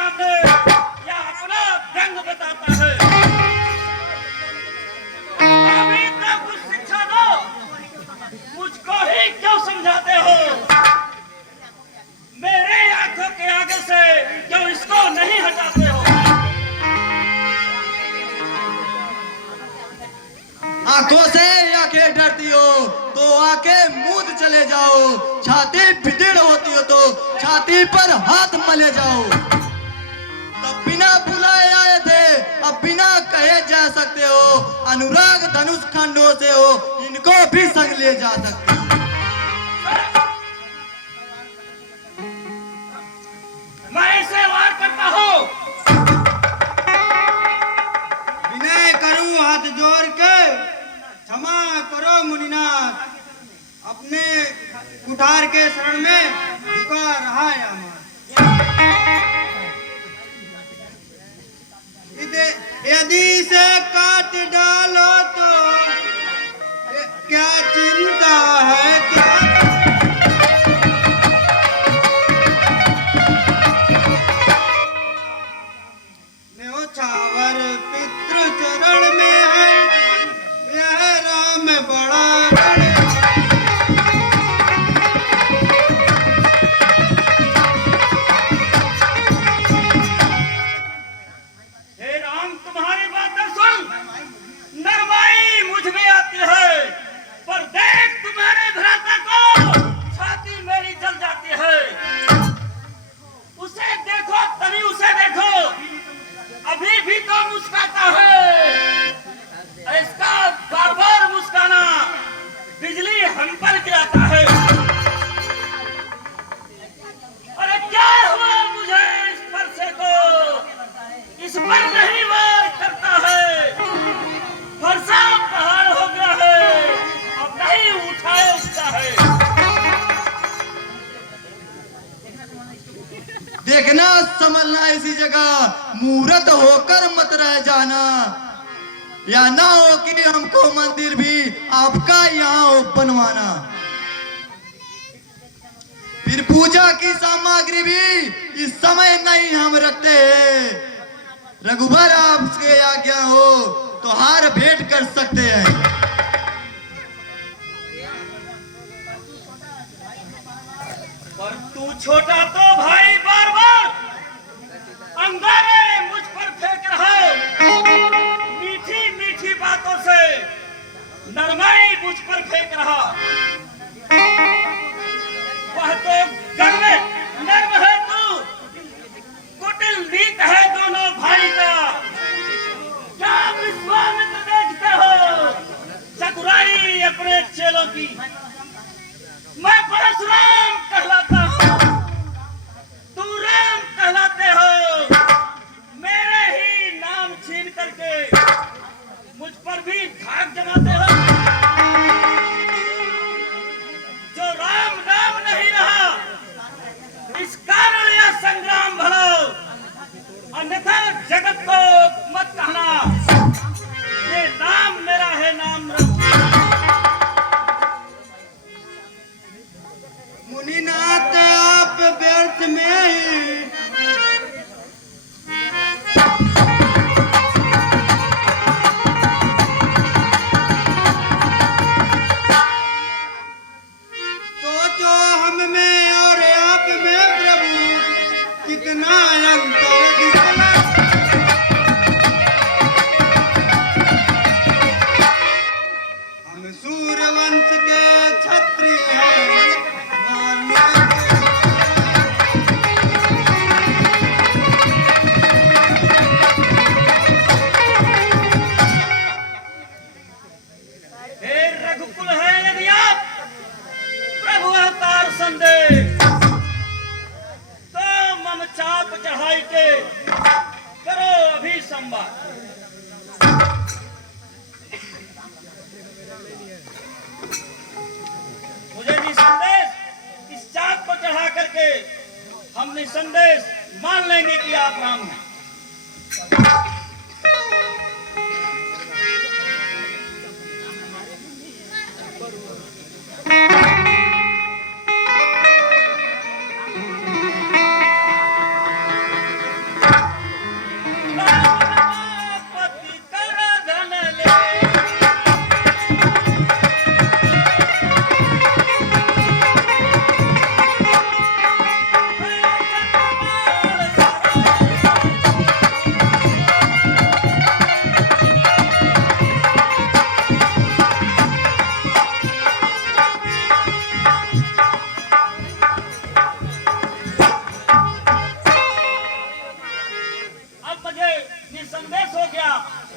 सामने या अपना व्यंग बताता है। अभी तक कुछ शिक्षा दो, मुझको ही क्यों समझाते हो? मेरे आंखों के आगे से क्यों इसको नहीं हटाते हो? आंखों से आंखें डरती हो तो आंखें मूंद चले जाओ, छाती फिटिड़ होती हो तो छाती पर हाथ मले जाओ। तब बिना बुलाए आए थे, अब बिना कहे जा सकते हो। अनुराग धनुष खंडों से हो, इनको भी संग ले जा सकते हो। मैं इसे वार करता हूँ। विनय करूं हाथ जोड़ के, क्षमा करो मुनिनाथ। अपने कुठार के शरण में झुका रहा है अमर। यदि से काट डालो तो क्या चिंता है, क्या न्योछावर पितृ चरण में है, यह राम बड़ा देखना संभलना इसी जगह, मूर्त होकर मत रह जाना, या ना हो कि हमको मंदिर भी आपका यहाँ बनवाना। फिर पूजा की सामग्री भी इस समय नहीं हम रखते हैं। रघुबर आपके आज्ञा हो तो हार भेंट कर सकते हैं। पर तू छोटा तो भाई बार बार अंगारे मुझ पर फेंक रहा है। मीठी मीठी बातों से नरमाई मुझ पर फेंक रहा। वह तो गर्व नर्म है, तू कुटिल नीत है दोनों भाई का। क्या विश्वामित्र देखते हो चतुराई अपने चेलों की? मैं परशुराम कहलाता हूँ, तू राम कहलाते हो। मेरे ही नाम छीन करके मुझ पर भी धाक जमाते हो। जो राम नाम नहीं रहा, इस कारण यह संग्राम भलो, अन्यथा जगत को मत कहना ये नाम मेरा है, नाम मुनिनाथ आप व्यर्थ में ही सोचो, हम में और आप में प्रभु कितना अंतर दिखला। हम सूर्यवंश के क्षत्रिय हैं, रघुकुल है। यदि आप प्रभु अवतार संदेह तो मम चाप चढ़ाई के करो अभी संवाद। मुझे निसंदेश इस चाप को चढ़ा करके हम निसंदेश मान लेंगे कि आप राम हैं।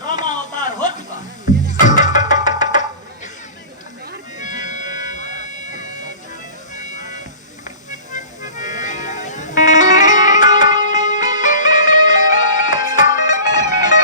राम